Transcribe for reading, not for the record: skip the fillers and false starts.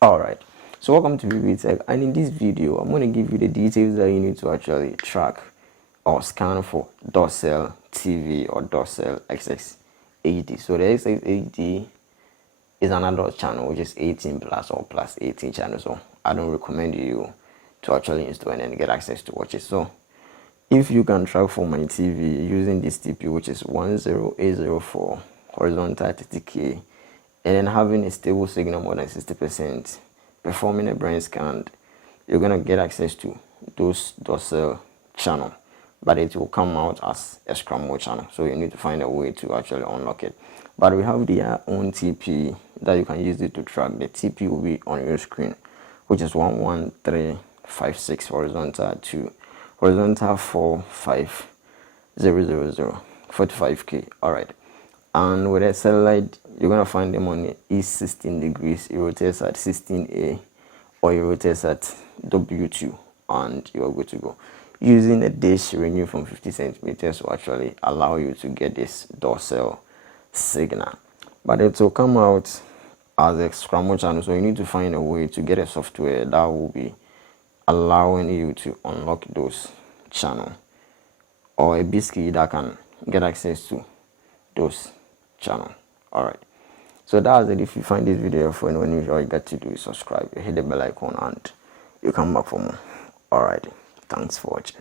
Alright, so welcome to Pbteck, and in this video I'm going to give you the details that you need to actually track or scan for Dorcel TV or Dorcel XX80. So the XX80 is an adult channel which is 18 plus or plus 18 channel, so I don't recommend you to actually install and then get access to watch it. So if you can track for my TV using this TP, which is 10804 horizontal 30K, and then having a stable signal more than 60%, performing a brain scan, you're gonna get access to those Dorcel channel, but it will come out as a scramble channel, so you need to find a way to actually unlock it. But we have their own TP that you can use it to track. The TP will be on your screen, which is 11356 horizontal 2 horizontal 45000 45K. All right, and with a satellite you're gonna find them on east 16 degrees, it rotates at 16A, or it rotates at W2, and you're good to go. Using a dish ranging from 50 centimeters will actually allow you to get this Dorcel signal, but it will come out as a scramble channel, so you need to find a way to get a software that will be allowing you to unlock those channel, or a biscuit that can get access to those channel. All right, so that's it. If you find this video helpful, and when you all you got to do is subscribe, hit the bell icon, and you come back for more. All right, thanks for watching.